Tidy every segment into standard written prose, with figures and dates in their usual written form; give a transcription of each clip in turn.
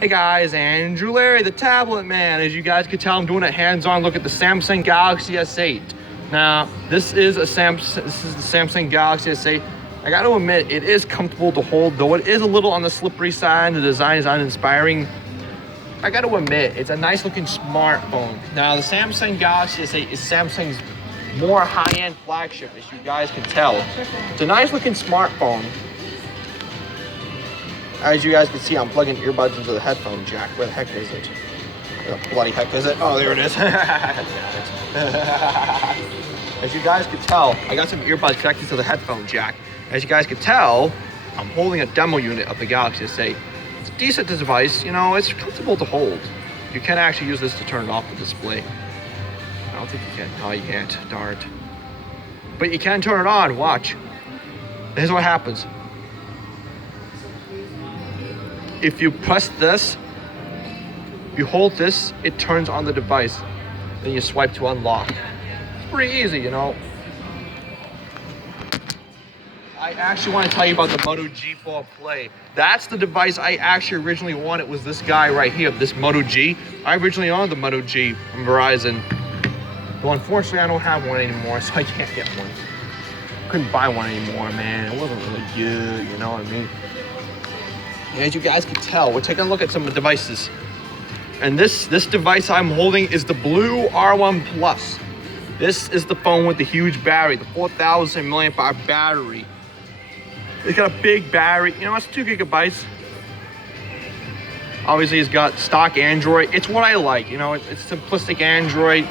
Hey guys, Andrew Larry, the tablet man. As you guys can tell, I'm doing a hands-on look at the Samsung Galaxy S8. Now, this is the Samsung Galaxy S8. I got to admit, it is comfortable to hold, though it is a little on the slippery side. The design is uninspiring. I got to admit, it's a nice-looking smartphone. Now, the Samsung Galaxy S8 is Samsung's more high-end flagship, as you guys can tell. It's a nice-looking smartphone. As you guys can see, I'm plugging earbuds into the headphone jack. Where the heck is it? Where the bloody heck is it? Oh, there it is. As you guys can tell, I got some earbuds connected to the headphone jack. As you guys can tell, I'm holding a demo unit of the Galaxy S8. It's a decent device, you know, it's comfortable to hold. You can actually use this to turn it off the display. I don't think you can. Oh, you can't. Darn it. But you can turn it on. Watch. Here's what happens. If you press this, you hold this, it turns on the device. Then you swipe to unlock. It's pretty easy, you know. I actually want to tell you about the Moto G4 Play. That's the device I actually originally wanted, was this guy right here, this Moto G. I originally owned the Moto G from Verizon. Well, unfortunately, I don't have one anymore, so I can't get one. Couldn't buy one anymore, man. It wasn't really good, you know what I mean? As you guys can tell, we're taking a look at some of the devices. And this device I'm holding is the Blue R1 Plus. This is the phone with the huge battery, the 4,000 milliamp hour battery. It's got a big battery, you know, it's 2 gigabytes. Obviously, it's got stock Android. It's what I like, you know, it's simplistic Android.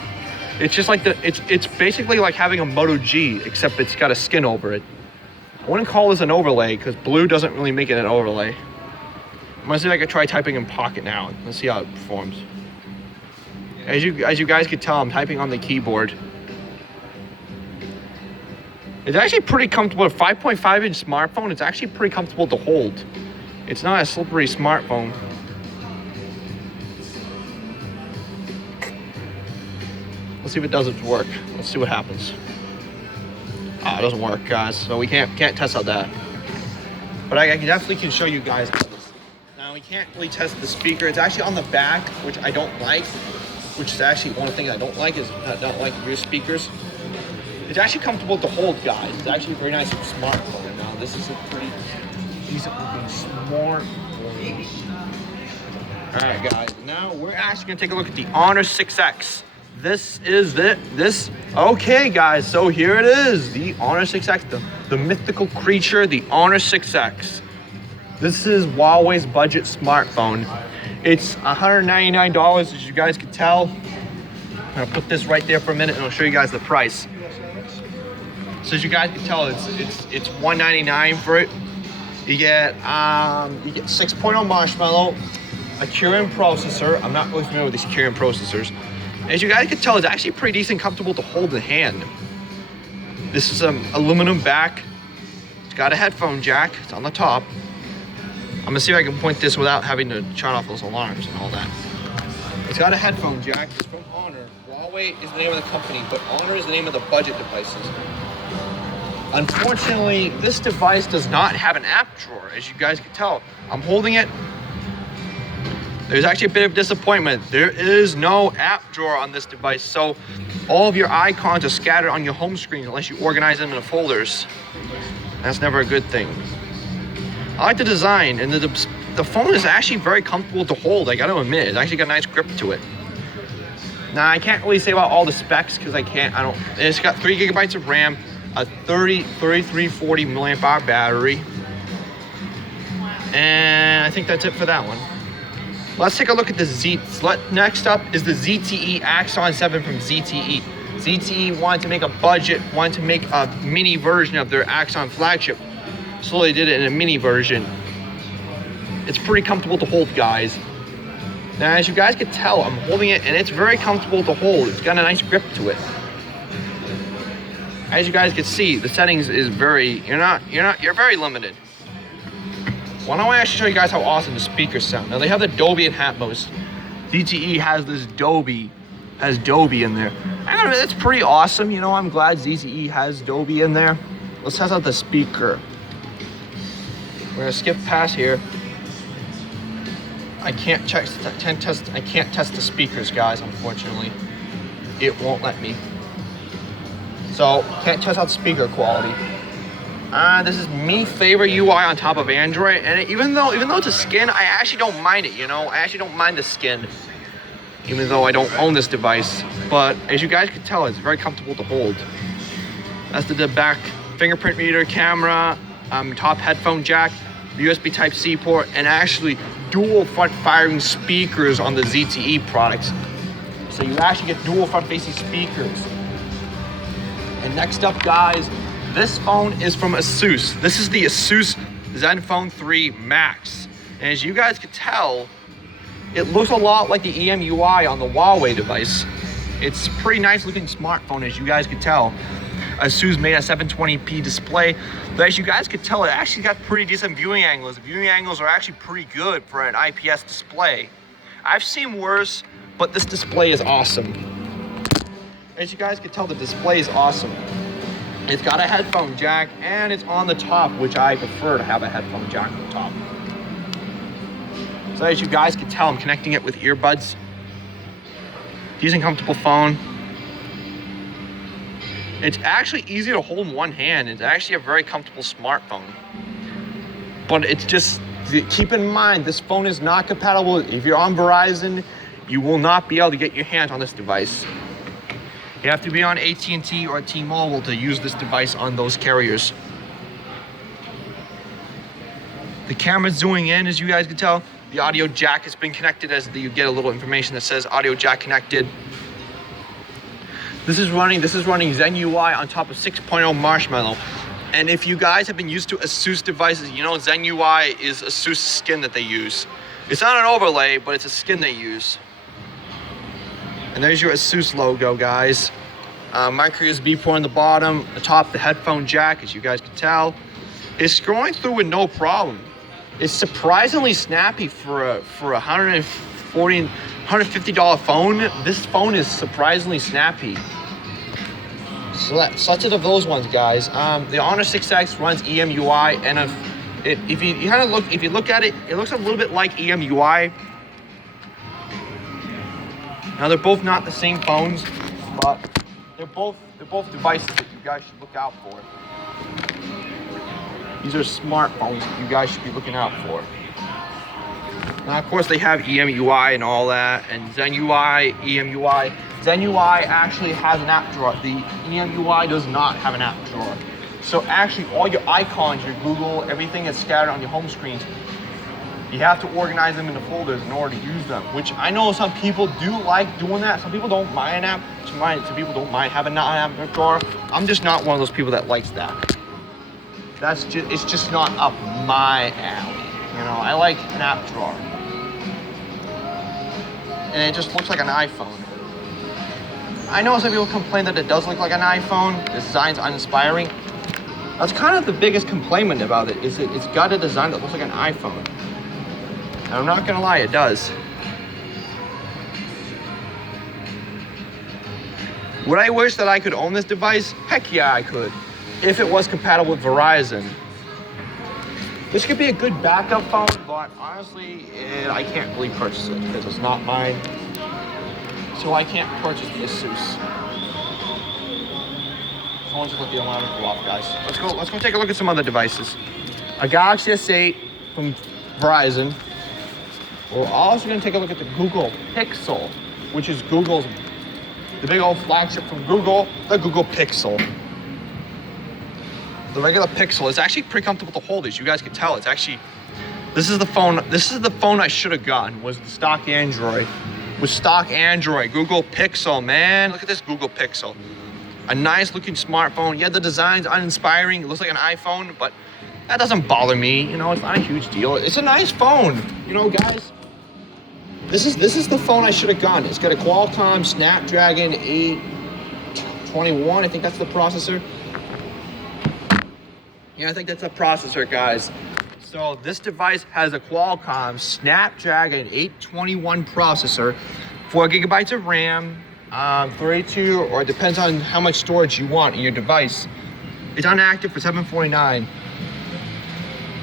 It's just like it's basically like having a Moto G, except it's got a skin over it. I wouldn't call this an overlay, because Blue doesn't really make it an overlay. I'm gonna see if I can try typing in Pocket now. Let's see how it performs. As you guys can tell, I'm typing on the keyboard. It's actually pretty comfortable. A 5.5-inch smartphone, it's actually pretty comfortable to hold. It's not a slippery smartphone. Let's see if it doesn't work. Let's see what happens. It doesn't work, guys. So we can't test out that. But I definitely can show you guys this. Now we can't really test the speaker. It's actually on the back, which I don't like. Which is actually one of the things I don't like, is I don't like rear speakers. It's actually comfortable to hold, guys. It's actually a very nice smartphone. Now this is a pretty decent looking smartphone. Alright guys, now we're actually gonna take a look at the Honor 6X. This is it. Okay guys, so here it is. The Honor 6X, the mythical creature, the Honor 6X. This is Huawei's budget smartphone. It's $199, as you guys can tell. I'm gonna put this right there for a minute and I'll show you guys the price. So as you guys can tell, it's $199 for it. You get 6.0 Marshmallow, a Kirin processor. I'm not really familiar with these Kirin processors. As you guys can tell, it's actually pretty decent, comfortable to hold in the hand. This is an aluminum back. It's got a headphone jack. It's on the top. I'm gonna see if I can point this without having to turn off those alarms and all that. It's got a headphone jack. It's from Honor. Huawei is the name of the company, but Honor is the name of the budget devices. Unfortunately, this device does not have an app drawer, as you guys can tell. I'm holding it. There's actually a bit of disappointment. There is no app drawer on this device, so all of your icons are scattered on your home screen unless you organize them in folders. That's never a good thing. I like the design, and the phone is actually very comfortable to hold, I gotta admit. It's actually got a nice grip to it. Now, I can't really say about all the specs, because it's got 3 gigabytes of RAM, a 3340 milliamp hour battery, and I think that's it for that one. Let's take a look at the next up is the ZTE Axon 7 from ZTE. ZTE wanted to make a mini version of their Axon flagship. So they did it in a mini version. It's pretty comfortable to hold, guys. Now, as you guys can tell, I'm holding it and it's very comfortable to hold. It's got a nice grip to it. As you guys can see, the settings is you're very limited. Why don't I actually show you guys how awesome the speakers sound? Now they have the Dolby and Atmos. ZTE has this Dolby in there. I gotta admit, that's pretty awesome. You know, I'm glad ZTE has Dolby in there. Let's test out the speaker. We're gonna skip past here. I can't test the speakers, guys, unfortunately. It won't let me. So can't test out speaker quality. This is Mi Favor UI on top of Android, and even though it's a skin, I actually don't mind it, you know? I actually don't mind the skin, even though I don't own this device. But as you guys can tell, it's very comfortable to hold. That's the back fingerprint reader, camera, top headphone jack, USB Type-C port, and actually dual front-firing speakers on the ZTE products. So you actually get dual front-facing speakers. And next up, guys, this phone is from ASUS. This is the ASUS ZenFone 3 Max. And as you guys can tell, it looks a lot like the EMUI on the Huawei device. It's a pretty nice looking smartphone, as you guys can tell. ASUS made a 720p display, but as you guys could tell, it actually got pretty decent viewing angles. The viewing angles are actually pretty good for an IPS display. I've seen worse, but this display is awesome. As you guys can tell, the display is awesome. It's got a headphone jack, and it's on the top, which I prefer to have a headphone jack on the top. So as you guys can tell, I'm connecting it with earbuds. Decent, comfortable phone. It's actually easy to hold in one hand. It's actually a very comfortable smartphone. But it's just, keep in mind, this phone is not compatible. If you're on Verizon, you will not be able to get your hands on this device. You have to be on AT&T or T-Mobile to use this device on those carriers. The camera's zooming in, as you guys can tell. The audio jack has been connected, as you get a little information that says audio jack connected. This is running Zen UI on top of 6.0 Marshmallow. And if you guys have been used to ASUS devices, you know Zen UI is ASUS skin that they use. It's not an overlay, but it's a skin they use. And there's your ASUS logo, guys. Micro USB port on the bottom, atop the headphone jack, as you guys can tell. It's scrolling through with no problem. It's surprisingly snappy for a $150 phone. This phone is surprisingly snappy. So such of those ones, guys. The Honor 6X runs EMUI, and if you look at it, it looks a little bit like EMUI. Now they're both not the same phones, but they're both devices that you guys should look out for. These are smartphones that you guys should be looking out for. Now, of course, they have EMUI and all that, and Zen UI, EMUI. Zen UI actually has an app drawer. The EMUI does not have an app drawer. So actually, all your icons, your Google, everything is scattered on your home screens. You have to organize them into folders in order to use them, which I know some people do like doing that. Some people don't mind an app. Some people don't mind having an app drawer. I'm just not one of those people that likes that. It's just not up my alley. You know, I like an app drawer. And it just looks like an iPhone. I know some people complain that it does look like an iPhone. The design's uninspiring. That's kind of the biggest complaint about it, is it's got a design that looks like an iPhone. And I'm not gonna lie, it does. Would I wish that I could own this device? Heck yeah, I could. If it was compatible with Verizon. This could be a good backup phone, but honestly, I can't really purchase it because it's not mine. So I can't purchase the ASUS. Someone just let the alarm go off, guys. Let's go take a look at some other devices. A Galaxy S8 from Verizon. We're also going to take a look at the Google Pixel, which is the big old flagship from Google, the Google Pixel. The regular Pixel is actually pretty comfortable to hold, as you guys can tell. It's actually, this is the phone I should have gotten, was the stock Android. With stock Android, Google Pixel, man. Look at this Google Pixel. A nice looking smartphone. Yeah, the design's uninspiring. It looks like an iPhone, but that doesn't bother me. You know, it's not a huge deal. It's a nice phone. You know, guys, this is the phone I should have gotten. It's got a Qualcomm Snapdragon 821. I think that's the processor. Yeah, I think that's a processor, guys. So this device has a Qualcomm Snapdragon 821 processor, 4 gigabytes of RAM, 32, or it depends on how much storage you want in your device. It's unactive for $749.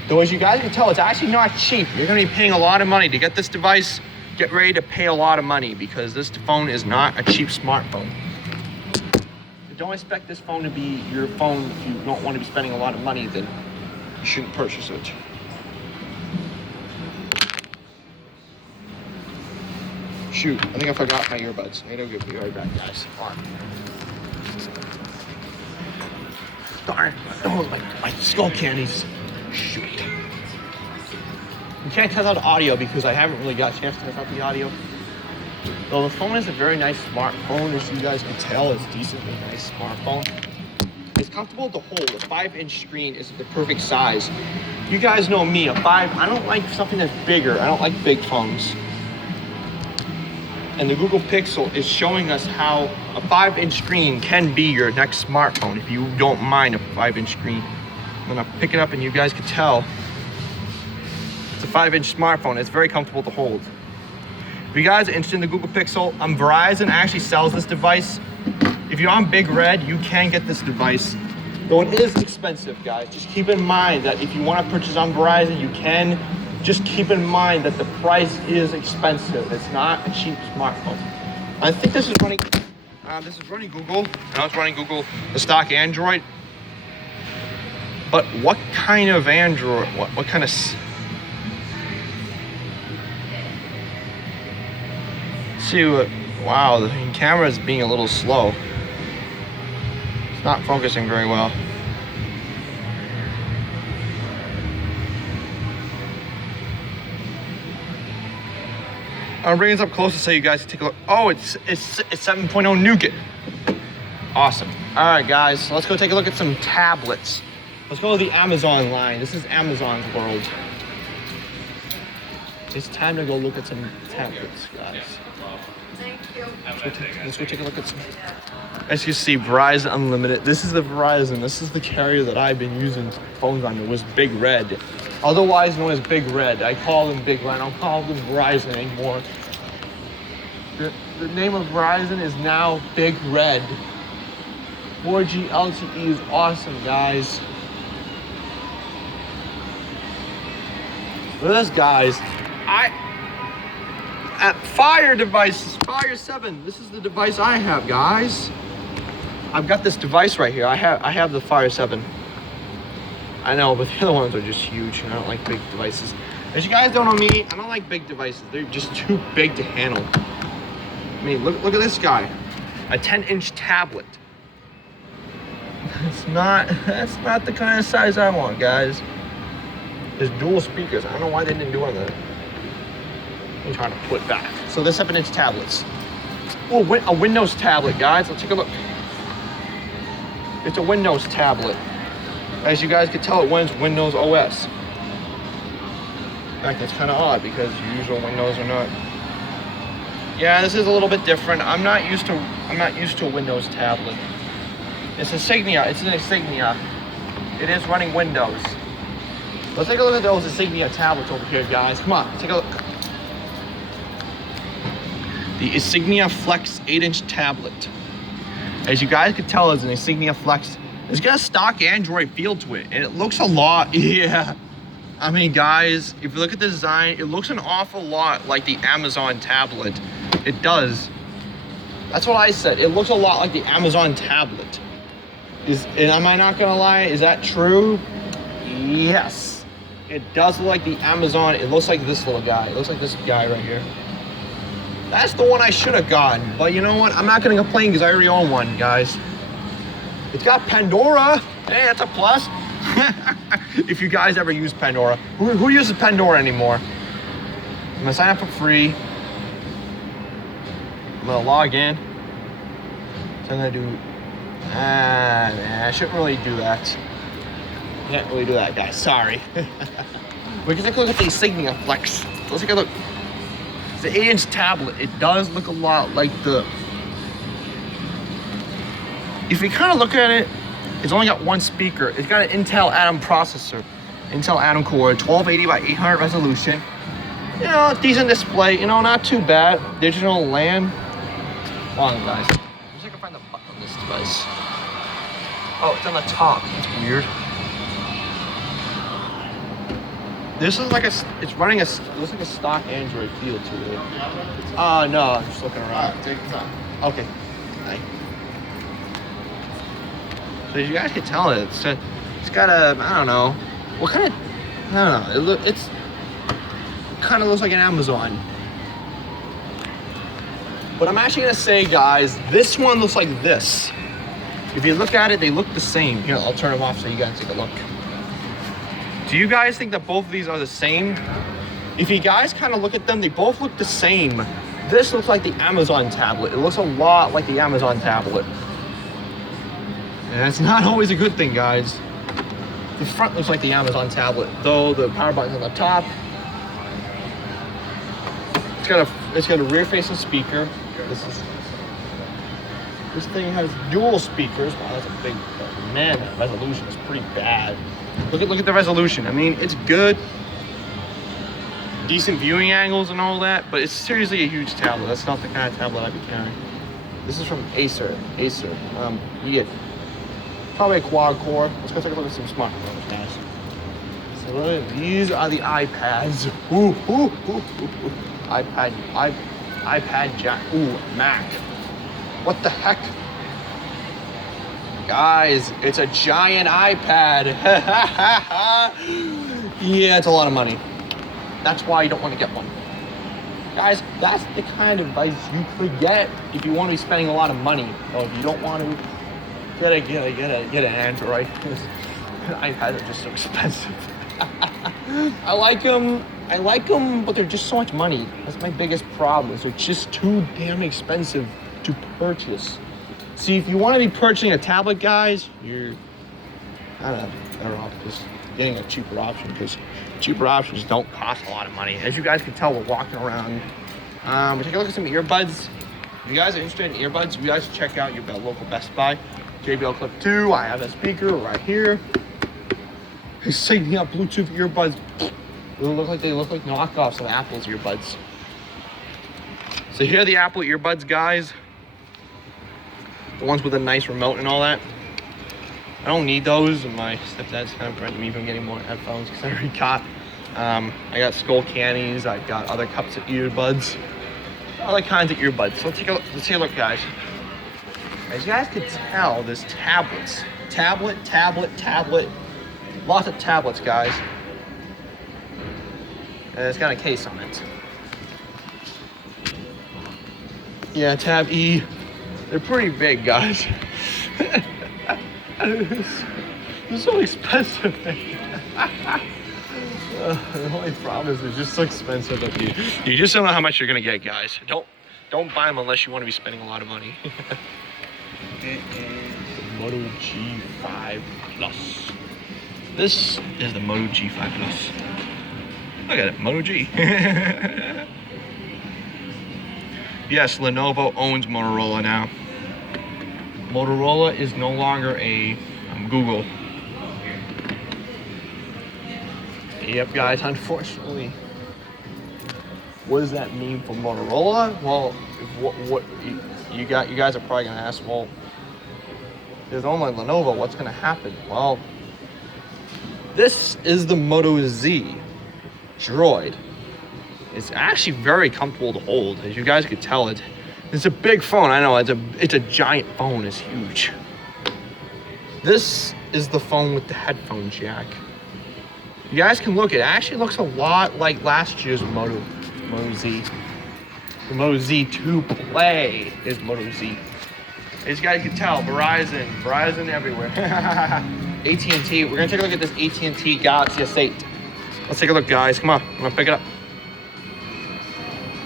Though as you guys can tell, it's actually not cheap. You're gonna be paying a lot of money to get this device. Get ready to pay a lot of money because this phone is not a cheap smartphone. Don't expect this phone to be your phone if you don't want to be spending a lot of money, then you shouldn't purchase it. Shoot, I think I forgot my earbuds. I gotta be right back, guys. Darn, oh, my skull candies. Shoot. You can't test out the audio because I haven't really got a chance to test out the audio. Though the phone is a very nice smartphone, as you guys can tell, it's a decently nice smartphone. It's comfortable to hold. A 5-inch screen is the perfect size. You guys know me, I don't like something that's bigger. I don't like big phones. And the Google Pixel is showing us how a 5-inch screen can be your next smartphone if you don't mind a 5-inch screen. I'm gonna pick it up and you guys can tell it's a 5-inch smartphone. It's very comfortable to hold. If you guys are interested in the Google Pixel, Verizon actually sells this device. If you're on Big Red, you can get this device. Though it is expensive, guys. Just keep in mind that if you want to purchase on Verizon, you can. Just keep in mind that the price is expensive. It's not a cheap smartphone. I think this is running Google. And I was running Google, the stock Android. But what kind of Android? What kind of? See what? Wow, the camera is being a little slow. It's not focusing very well. I'll bring this up closer so you guys can take a look. Oh, it's 7.0 Nougat. Awesome. All right, guys, so let's go take a look at some tablets. Let's go to the Amazon line. This is Amazon's world. It's time to go look at some tablets, guys. Thank you. Let's go take a look at some. As you see, Verizon Unlimited. This is the Verizon. This is the carrier that I've been using phones on. It was Big Red. Otherwise known as Big Red. I call them Big Red. I don't call them Verizon anymore. The name of Verizon is now Big Red. 4G LTE is awesome, guys. Look at this, guys. At Fire devices, Fire 7. This is the device I have, guys. I've got this device right here. I have the Fire 7. I know, but the other ones are just huge, and I don't like big devices. As you guys don't know me, I don't like big devices. They're just too big to handle. I mean, look at this guy. A 10-inch tablet. That's not the kind of size I want, guys. There's dual speakers. I don't know why they didn't do it on the... I'm trying to put back. So there's 7-inch tablets. Oh, a Windows tablet, guys. Let's take a look. It's a Windows tablet. As you guys can tell, it runs Windows OS. In fact, that's kind of odd because usual Windows are not. Yeah, this is a little bit different. I'm not used to a Windows tablet. It's Insignia. It's an Insignia. It is running Windows. Let's take a look at those Insignia tablets over here, guys. Come on, take a look. The Insignia Flex 8-inch tablet. As you guys can tell, it's an Insignia Flex. It's got a stock Android feel to it, and it looks a lot, yeah. I mean, guys, if you look at the design, it looks an awful lot like the Amazon tablet. It does. That's what I said. It looks a lot like the Amazon tablet. And am I not gonna lie? Is that true? Yes. It does look like the Amazon. It looks like this little guy. It looks like this guy right here. That's the one I should have gotten. But you know what? I'm not gonna complain because I already own one, guys. It's got Pandora. Hey, that's a plus. If you guys ever use Pandora. Who uses Pandora anymore? I'm gonna sign up for free. I'm gonna log in. So I'm gonna do... nah, I shouldn't really do that. Can't really do that, guys. Sorry. We can take a look at the Insignia Flex. Let's take a look. It's an 8-inch tablet. It does look a lot like the... If you kind of look at it, it's only got one speaker. It's got an Intel Atom processor. Intel Atom Core, 1280 by 800 resolution. You know, decent display. You know, not too bad. Digital LAN. Hold on, guys. Let me see if I can find the button on this device. Oh, it's on the top. That's weird. This is like it's running it looks like a stock Android feel to it. No, I'm just looking around. Take your time. Okay. Hi. So as you guys can tell, it's got a, I don't know, what kind of, I don't know, it's kind of looks like an Amazon. But I'm actually gonna say, guys, this one looks like this. If you look at it, they look the same. Here, I'll turn them off so you guys take a look. Do you guys think that both of these are the same? If you guys kind of look at them, they both look the same. This looks like the Amazon tablet. It looks a lot like the Amazon tablet. And it's not always a good thing, guys. The front looks like the Amazon tablet, though the power button's on the top. It's got a rear-facing speaker. This thing has dual speakers. Wow, that's a big, man, that resolution is pretty bad. Look at the resolution. I mean, it's good. Decent viewing angles and all that, but it's seriously a huge tablet. That's not the kind of tablet I'd be carrying. This is from Acer. You get probably a quad core. Let's go take a look at some smartphones, guys. So these are the iPads. iPad jack. Ooh, Mac. What the heck? Guys, it's a giant iPad. Yeah, it's a lot of money. That's why you don't want to get one. Guys, that's the kind of advice you could get if you want to be spending a lot of money. Or if you don't want to, get an Android. iPads are just so expensive. I like them, but they're just so much money. That's my biggest problem, is they're just too damn expensive to purchase. See, if you want to be purchasing a tablet, guys, you're kind of better off just getting a cheaper option, because cheaper options don't cost a lot of money. As you guys can tell, we're walking around. We're taking a look at some earbuds. If you guys are interested in earbuds, you guys should check out your local Best Buy. JBL Clip 2, I have a speaker right here. It's syncing up Bluetooth earbuds. They look like knockoffs of Apple's earbuds. So here are the Apple earbuds, guys. The ones with a nice remote and all that. I don't need those, and my stepdad's kind of preventing me from getting more headphones because I already got. I got Skull Cannies. I've got other cups of earbuds, other kinds of earbuds. So let's take a look, guys. As you guys can tell, there's tablets, tablet. Lots of tablets, guys. And it's got a case on it. Yeah, Tab E. They're pretty big, guys. They're so expensive. The only problem is they're just so expensive that you just don't know how much you're gonna get, guys. Don't buy them unless you want to be spending a lot of money. The Moto G5 Plus. This is the Moto G5 Plus. Look at it, Moto G. Yes, Lenovo owns Motorola now. Motorola is no longer a Google. Yep, guys, unfortunately. What does that mean for Motorola? Well, what you guys are probably gonna ask, well, there's only Lenovo, what's gonna happen? Well, this is the Moto Z Droid. It's actually very comfortable to hold. As you guys could tell, it's a big phone. I know, it's a giant phone. It's huge. This is the phone with the headphone jack. You guys can look. It actually looks a lot like last year's Moto Z. The Moto Z2 Play is Moto Z. As you guys can tell, Verizon everywhere. AT&T. We're gonna take a look at this AT&T Galaxy S8. Let's take a look, guys. Come on, I'm gonna pick it up.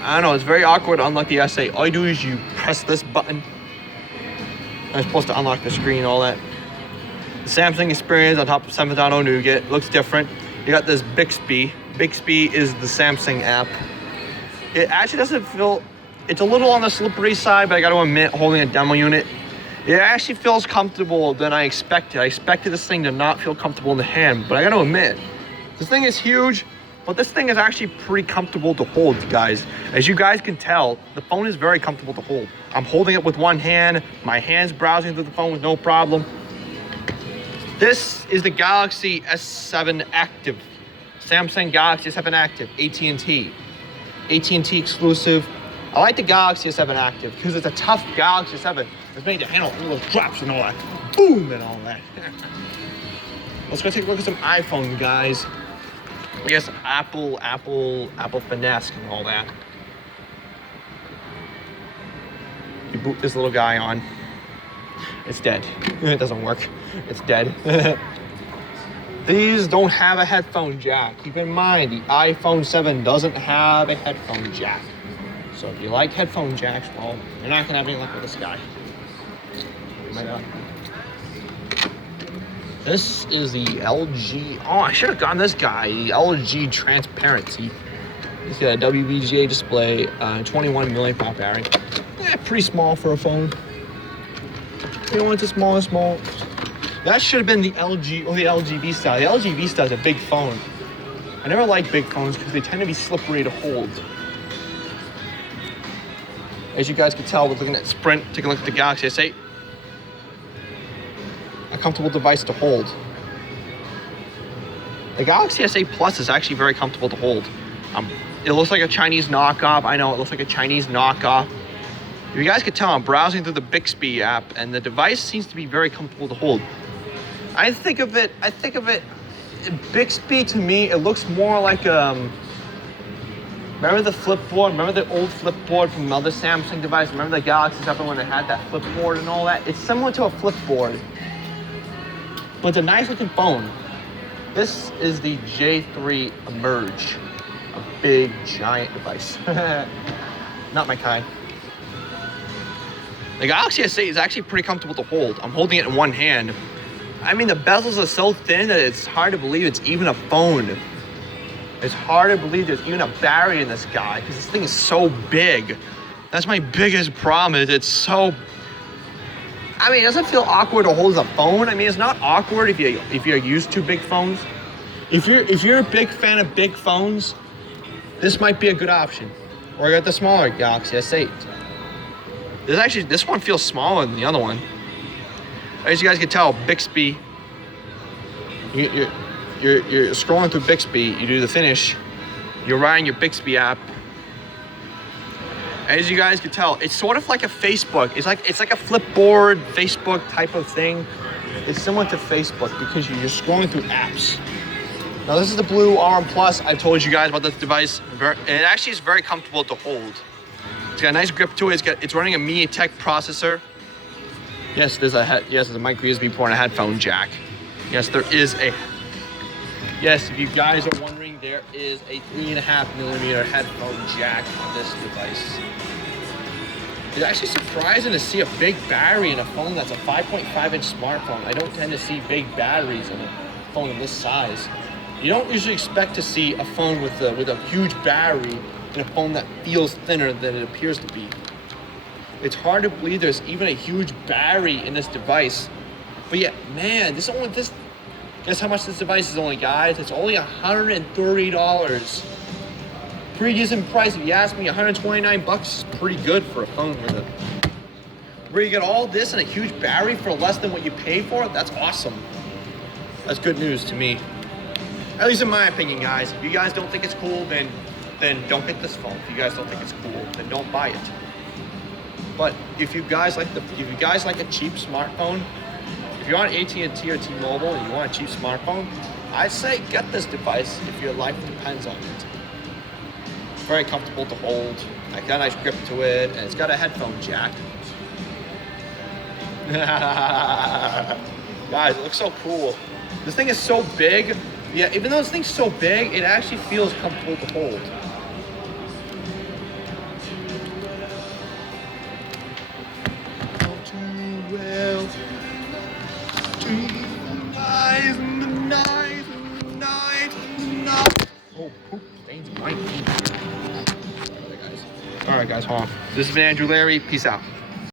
I don't know, it's very awkward to unlock the S8. All you do is you press this button. I'm supposed to unlock the screen and all that. The Samsung experience on top of 7.0 Nougat looks different. You got this Bixby. Bixby is the Samsung app. It actually doesn't feel, it's a little on the slippery side, but I gotta admit, holding a demo unit, it actually feels comfortable than I expected. I expected this thing to not feel comfortable in the hand, but I gotta admit, this thing is huge. But this thing is actually pretty comfortable to hold, guys. As you guys can tell, the phone is very comfortable to hold. I'm holding it with one hand. My hand's browsing through the phone with no problem. This is the Galaxy S7 Active. Samsung Galaxy S7 Active, AT&T exclusive. I like the Galaxy S7 Active because it's a tough Galaxy S7. It's made to handle all those drops and all that, boom and all that. Let's go take a look at some iPhones, guys. I guess Apple finesse and all that. You boot this little guy on. It's dead. It doesn't work. It's dead. These don't have a headphone jack. Keep in mind, the iPhone 7 doesn't have a headphone jack. So if you like headphone jacks, well, you're not gonna have any luck with this guy. You might not. This is the LG. Oh, I should have gotten this guy. The LG Transparency. It's got a WVGA display, 21 milliamp battery. Pretty small for a phone. You know, it's a small. That should have been the LG or the LG V-Style. The LG V-Style is a big phone. I never like big phones because they tend to be slippery to hold. As you guys can tell, we're looking at Sprint. Take a look at the Galaxy S8. A comfortable device to hold. The Galaxy S8 Plus is actually very comfortable to hold. It looks like a Chinese knockoff. I know it looks like a Chinese knockoff. If you guys could tell, I'm browsing through the Bixby app, and the device seems to be very comfortable to hold. I think of it, Bixby to me, it looks more like, remember the flip board? Remember the old flip board from another Samsung device? Remember the Galaxy 7 when they had that flip board and all that? It's similar to a flip board, but it's a nice looking phone. This is the J3 Emerge, a big, giant device. Not my kind. The Galaxy S8 is actually pretty comfortable to hold. I'm holding it in one hand. I mean, the bezels are so thin that it's hard to believe it's even a phone. It's hard to believe there's even a battery in this guy because this thing is so big. That's my biggest problem, is it's so... I mean, it doesn't feel awkward to hold as a phone. I mean, it's not awkward if you're used to big phones. If you're a big fan of big phones, this might be a good option. Or I got the smaller Galaxy S8. This one feels smaller than the other one. As you guys can tell, Bixby, you're scrolling through Bixby, you do the finish, you're riding your Bixby app. As you guys can tell, it's sort of like a Facebook. It's like a Flipboard, Facebook type of thing. It's similar to Facebook because you're scrolling through apps. Now this is the Blue Arm Plus. I told you guys about this device. It actually is very comfortable to hold. It's got a nice grip to it. It's running a MediaTek processor. Yes, there's a micro USB port and a headphone jack. Yes, there is a. Yes, if you guys are wondering, there is a 3.5mm headphone jack on this device. It's actually surprising to see a big battery in a phone that's a 5.5-inch smartphone. I don't tend to see big batteries in a phone of this size. You don't usually expect to see a phone with a huge battery in a phone that feels thinner than it appears to be. It's hard to believe there's even a huge battery in this device. But yeah, man, guess how much this device is only, guys? It's only $130. Pretty decent price. If you ask me, $129 is pretty good for a phone with it. Where you get all this and a huge battery for less than what you pay for it, that's awesome. That's good news to me. At least in my opinion, guys. If you guys don't think it's cool, then don't get this phone. If you guys don't think it's cool, then don't buy it. But if you guys like a cheap smartphone, if you're on AT&T or T-Mobile and you want a cheap smartphone, I'd say get this device if your life depends on it. It's very comfortable to hold. I got a nice grip to it, and it's got a headphone jack. Guys, it looks so cool. This thing is so big. Yeah, even though this thing's so big, it actually feels comfortable to hold. Oh, poop stains my feet. Alright guys, hold on. This has been Andrew Larry. Peace out.